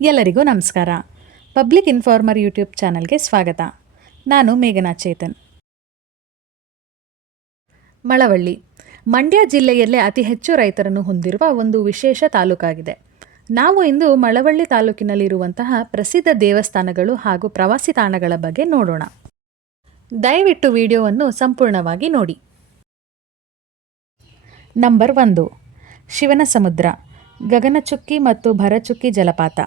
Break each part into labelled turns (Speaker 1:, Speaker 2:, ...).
Speaker 1: ಎಲ್ಲರಿಗೂ ನಮಸ್ಕಾರ. Public informer YouTube ಚಾನಲ್ಗೆ ಸ್ವಾಗತ. ನಾನು ಮೇಘನಾ ಚೇತನ್. ಮಳವಳ್ಳಿ. ಮಂಡ್ಯ ಜಿಲ್ಲೆಯಲ್ಲೇ ಅತಿ ಹೆಚ್ಚು ರೈತರನ್ನು ಹೊಂದಿರುವ ಒಂದು ವಿಶೇಷ ತಾಲೂಕಾಗಿದೆ. ನಾವು ಇಂದು ಮಳವಳ್ಳಿ ತಾಲೂಕಿನಲ್ಲಿರುವಂತಹ ಪ್ರಸಿದ್ಧ ದೇವಸ್ಥಾನಗಳು ಹಾಗೂ ಪ್ರವಾಸಿ ತಾಣಗಳ ಬಗ್ಗೆ ನೋಡೋಣ. ದಯವಿಟ್ಟು ವಿಡಿಯೋವನ್ನು ಸಂಪೂರ್ಣವಾಗಿ ನೋಡಿ. ನಂಬರ್ ಒಂದು. ಶಿವನ ಸಮುದ್ರ ಗಗನಚುಕ್ಕಿ ಮತ್ತು ಭರಚುಕ್ಕಿ ಜಲಪಾತ.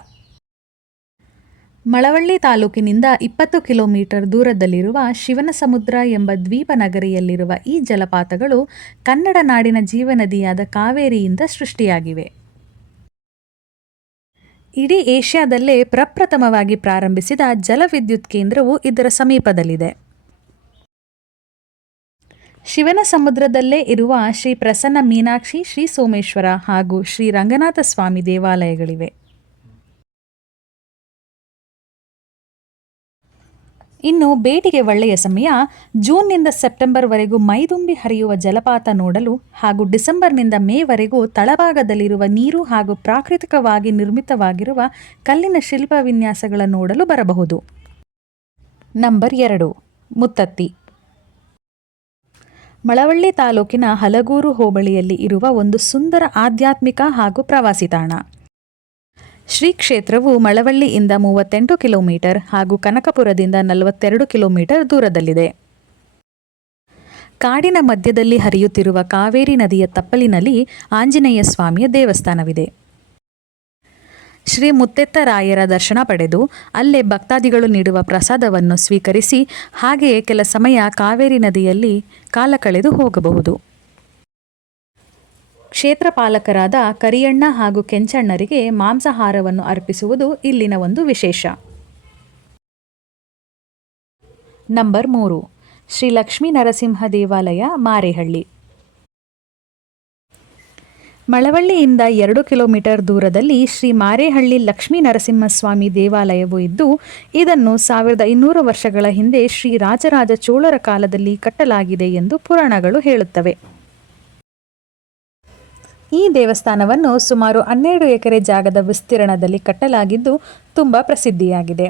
Speaker 1: ಮಳವಳ್ಳಿ ತಾಲೂಕಿನಿಂದ ಇಪ್ಪತ್ತು ಕಿಲೋಮೀಟರ್ ದೂರದಲ್ಲಿರುವ ಶಿವನ ಸಮುದ್ರ ಎಂಬ ದ್ವೀಪ ನಗರಿಯಲ್ಲಿರುವ ಈ ಜಲಪಾತಗಳು ಕನ್ನಡ ನಾಡಿನ ಜೀವನದಿಯಾದ ಕಾವೇರಿಯಿಂದ ಸೃಷ್ಟಿಯಾಗಿವೆ. ಇಡೀ ಏಷ್ಯಾದಲ್ಲೇ ಪ್ರಪ್ರಥಮವಾಗಿ ಪ್ರಾರಂಭಿಸಿದ ಜಲವಿದ್ಯುತ್ ಕೇಂದ್ರವು ಇದರ ಸಮೀಪದಲ್ಲಿದೆ. ಶಿವನ ಸಮುದ್ರದಲ್ಲೇ ಇರುವ ಶ್ರೀ ಪ್ರಸನ್ನ ಮೀನಾಕ್ಷಿ, ಶ್ರೀ ಸೋಮೇಶ್ವರ ಹಾಗೂ ಶ್ರೀ ರಂಗನಾಥ ಸ್ವಾಮಿ ದೇವಾಲಯಗಳಿವೆ. ಇನ್ನು ಬೇಟಿಗೆ ಒಳ್ಳೆಯ ಸಮಯ. ಜೂನ್ನಿಂದ ಸೆಪ್ಟೆಂಬರ್ವರೆಗೂ ಮೈದುಂಬಿ ಹರಿಯುವ ಜಲಪಾತ ನೋಡಲು ಹಾಗೂ ಡಿಸೆಂಬರ್ನಿಂದ ಮೇವರೆಗೂ ತಳಭಾಗದಲ್ಲಿರುವ ನೀರು ಹಾಗೂ ಪ್ರಾಕೃತಿಕವಾಗಿ ನಿರ್ಮಿತವಾಗಿರುವ ಕಲ್ಲಿನ ಶಿಲ್ಪ ವಿನ್ಯಾಸಗಳ ನೋಡಲು ಬರಬಹುದು. ನಂಬರ್ ಎರಡು, ಮುತ್ತತ್ತಿ. ಮಳವಳ್ಳಿ ತಾಲೂಕಿನ ಹಲಗೂರು ಹೋಬಳಿಯಲ್ಲಿ ಇರುವ ಒಂದು ಸುಂದರ ಆಧ್ಯಾತ್ಮಿಕ ಹಾಗೂ ಪ್ರವಾಸಿ ತಾಣ. ಶ್ರೀ ಕ್ಷೇತ್ರವು ಮಳವಳ್ಳಿಯಿಂದ ಮೂವತ್ತೆಂಟು ಕಿಲೋಮೀಟರ್ ಹಾಗೂ ಕನಕಪುರದಿಂದ ನಲವತ್ತೆರಡು ಕಿಲೋಮೀಟರ್ ದೂರದಲ್ಲಿದೆ. ಕಾಡಿನ ಮಧ್ಯದಲ್ಲಿ ಹರಿಯುತ್ತಿರುವ ಕಾವೇರಿ ನದಿಯ ತಪ್ಪಲಿನಲ್ಲಿ ಆಂಜನೇಯ ಸ್ವಾಮಿಯ ದೇವಸ್ಥಾನವಿದೆ. ಶ್ರೀ ಮುತ್ತೆತ್ತರಾಯರ ದರ್ಶನ ಪಡೆದು ಅಲ್ಲೇ ಭಕ್ತಾದಿಗಳು ನೀಡುವ ಪ್ರಸಾದವನ್ನು ಸ್ವೀಕರಿಸಿ ಹಾಗೆಯೇ ಕೆಲ ಸಮಯ ಕಾವೇರಿ ನದಿಯಲ್ಲಿ ಕಾಲ ಕಳೆದು ಹೋಗಬಹುದು. ಕ್ಷೇತ್ರ ಪಾಲಕರಾದ ಕರಿಯಣ್ಣ ಹಾಗೂ ಕೆಂಚಣ್ಣರಿಗೆ ಮಾಂಸಾಹಾರವನ್ನು ಅರ್ಪಿಸುವುದು ಇಲ್ಲಿನ ಒಂದು ವಿಶೇಷ. ನಂಬರ್ ಮೂರು. ಶ್ರೀ ಲಕ್ಷ್ಮೀ ನರಸಿಂಹ ದೇವಾಲಯ, ಮಾರೇಹಳ್ಳಿ. ಮಳವಳ್ಳಿಯಿಂದ ಎರಡು ಕಿಲೋಮೀಟರ್ ದೂರದಲ್ಲಿ ಶ್ರೀ ಮಾರೇಹಳ್ಳಿ ಲಕ್ಷ್ಮೀ ನರಸಿಂಹಸ್ವಾಮಿ ದೇವಾಲಯವು ಇದ್ದು, ಇದನ್ನು ಸಾವಿರದ ಇನ್ನೂರು ವರ್ಷಗಳ ಹಿಂದೆ ಶ್ರೀ ರಾಜರಾಜ ಚೋಳರ ಕಾಲದಲ್ಲಿ ಕಟ್ಟಲಾಗಿದೆ ಎಂದು ಪುರಾಣಗಳು ಹೇಳುತ್ತವೆ. ಈ ದೇವಸ್ಥಾನವನ್ನು ಸುಮಾರು ಹನ್ನೆರಡು ಎಕರೆ ಜಾಗದ ವಿಸ್ತೀರ್ಣದಲ್ಲಿ ಕಟ್ಟಲಾಗಿದ್ದು ತುಂಬ ಪ್ರಸಿದ್ಧಿಯಾಗಿದೆ.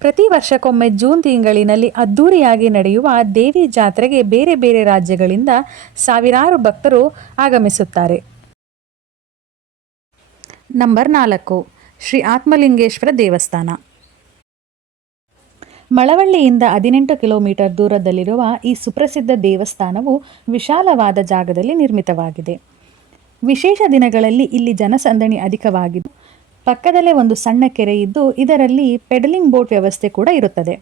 Speaker 1: ಪ್ರತಿ ವರ್ಷಕ್ಕೊಮ್ಮೆ ಜೂನ್ ತಿಂಗಳಿನಲ್ಲಿ ಅದ್ದೂರಿಯಾಗಿ ನಡೆಯುವ ದೇವಿ ಜಾತ್ರೆಗೆ ಬೇರೆ ಬೇರೆ ರಾಜ್ಯಗಳಿಂದ ಸಾವಿರಾರು ಭಕ್ತರು ಆಗಮಿಸುತ್ತಾರೆ. ನಂಬರ್ ನಾಲ್ಕು, ಶ್ರೀ ಆತ್ಮಲಿಂಗೇಶ್ವರ ದೇವಸ್ಥಾನ. ಮಳವಳ್ಳಿಯಿಂದ ಹದಿನೆಂಟು ಕಿಲೋಮೀಟರ್ ದೂರದಲ್ಲಿರುವ ಈ ಸುಪ್ರಸಿದ್ಧ ದೇವಸ್ಥಾನವು ವಿಶಾಲವಾದ ಜಾಗದಲ್ಲಿ ನಿರ್ಮಿತವಾಗಿದೆ. ವಿಶೇಷ ದಿನಗಳಲ್ಲಿ ಇಲ್ಲಿ ಜನಸಂದಣಿ ಅಧಿಕವಾಗಿದ್ದು, ಪಕ್ಕದಲ್ಲೇ ಒಂದು ಸಣ್ಣ ಕೆರೆ ಇದ್ದು, ಇದರಲ್ಲಿ ಪೆಡಲಿಂಗ್ ಬೋಟ್ ವ್ಯವಸ್ಥೆ ಕೂಡ ಇರುತ್ತದೆ.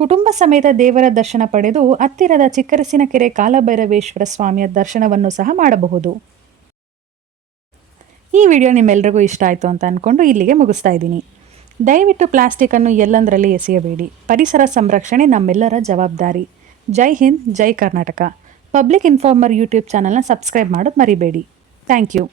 Speaker 1: ಕುಟುಂಬ ಸಮೇತ ದೇವರ ದರ್ಶನ ಪಡೆದು, ಹತ್ತಿರದ ಚಿಕ್ಕರಸಿನ ಕೆರೆ ಕಾಲಭೈರವೇಶ್ವರ ಸ್ವಾಮಿಯ ದರ್ಶನವನ್ನು ಸಹ ಮಾಡಬಹುದು. ಈ ವಿಡಿಯೋ ನಿಮ್ಮೆಲ್ಲರಿಗೂ ಇಷ್ಟ ಆಯಿತು ಅಂತ ಅಂದ್ಕೊಂಡು ಇಲ್ಲಿಗೆ ಮುಗಿಸ್ತಾ ಇದ್ದೀನಿ. ದಯವಿಟ್ಟು ಪ್ಲಾಸ್ಟಿಕ್ಕನ್ನು ಎಲ್ಲಂದರಲ್ಲಿ ಎಸೆಯಬೇಡಿ. ಪರಿಸರ ಸಂರಕ್ಷಣೆ ನಮ್ಮೆಲ್ಲರ ಜವಾಬ್ದಾರಿ. ಜೈ ಹಿಂದ್, ಜೈ ಕರ್ನಾಟಕ. ಪಬ್ಲಿಕ್ ಇನ್ಫಾರ್ಮರ್ ಯೂಟ್ಯೂಬ್ ಚಾನಲ್ನ ಸಬ್ಸ್ಕ್ರೈಬ್ ಮಾಡೋದು ಮರಿಬೇಡಿ. Thank you.